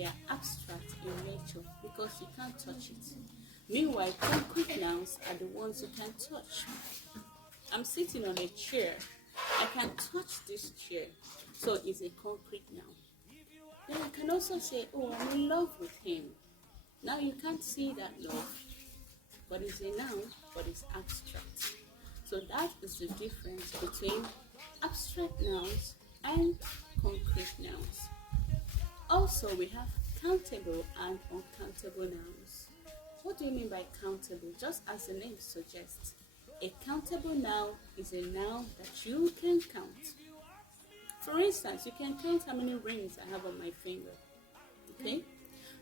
they are abstract in nature because you can't touch it. Meanwhile, concrete nouns are the ones you can touch. I'm sitting on a chair. I can touch this chair, so it's a concrete noun. Then I can also say, oh, I'm in love with him. Now you can't see that love, but it's a noun, but it's abstract. So that is the difference between abstract nouns and concrete nouns. Also, we have countable and uncountable nouns. What do you mean by countable? Just as the name suggests, a countable noun is a noun that you can count. For instance, you can count how many rings I have on my finger. Okay?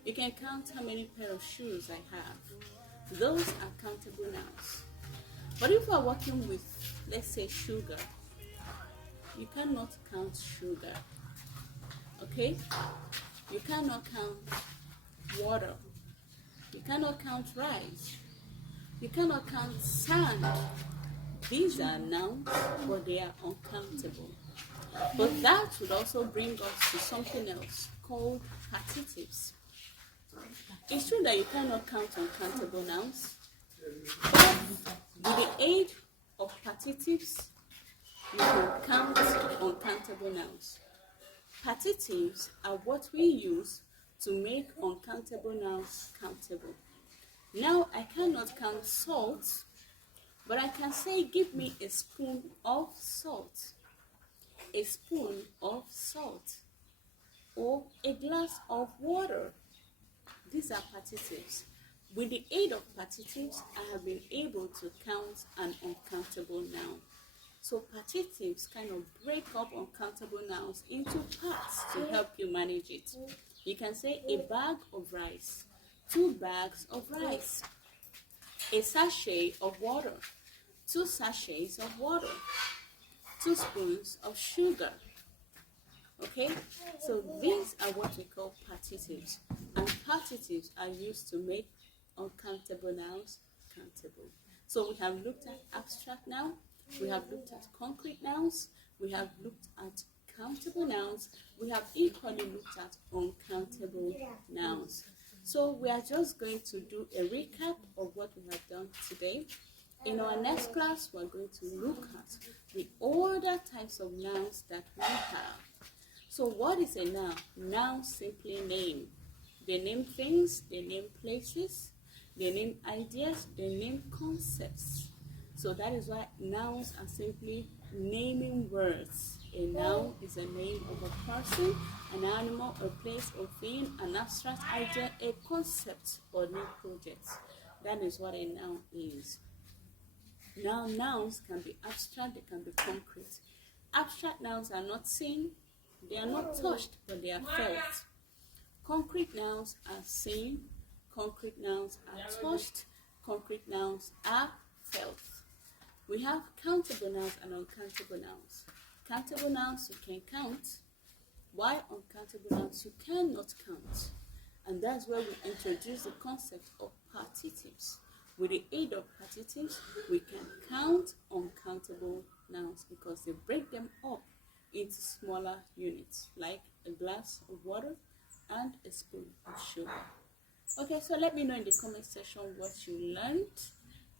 You can count how many pair of shoes I have. Those are countable nouns. But if we're working with, let's say, sugar, you cannot count sugar. Okay? You cannot count water. You cannot count rice. You cannot count sand. These are nouns, but they are uncountable. But that would also bring us to something else called partitives. It's true that you cannot count uncountable nouns, but with the aid of partitives, you can count uncountable nouns. Partitives are what we use to make uncountable nouns countable. Now, I cannot count salt, but I can say, give me a spoon of salt. A spoon of salt. Or a glass of water. These are partitives. With the aid of partitives, I have been able to count an uncountable noun. So partitives kind of break up uncountable nouns into parts to help you manage it. You can say a bag of rice, 2 bags of rice, a sachet of water, 2 sachets of water, 2 spoons of sugar. Okay, so these are what we call partitives, and partitives are used to make uncountable nouns countable. So we have looked at abstract noun, we have looked at concrete nouns, we have looked at countable nouns, we have equally looked at uncountable nouns. So we are just going to do a recap of what we have done today. In our next class, we are going to look at the other types of nouns that we have. So what is a noun? Nouns simply name. They name things, they name places, they name ideas, they name concepts. So that is why nouns are simply naming words. A noun is a name of a person, an animal, a place, a thing, an abstract idea, a concept, or new project. That is what a noun is. Now, nouns can be abstract, they can be concrete. Abstract nouns are not seen, they are not touched, but they are felt. Concrete nouns are seen, concrete nouns are touched, concrete nouns are felt. We have countable nouns and uncountable nouns. Countable nouns you can count, while uncountable nouns you cannot count. And that's where we introduce the concept of partitives. With the aid of partitives, we can count uncountable nouns because they break them up into smaller units, like a glass of water and a spoon of sugar. Okay, so let me know in the comment section what you learned,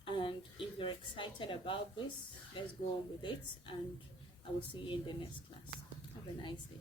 and if you're excited about this, let's go on with it, and I will see you in the next class. Have a nice day.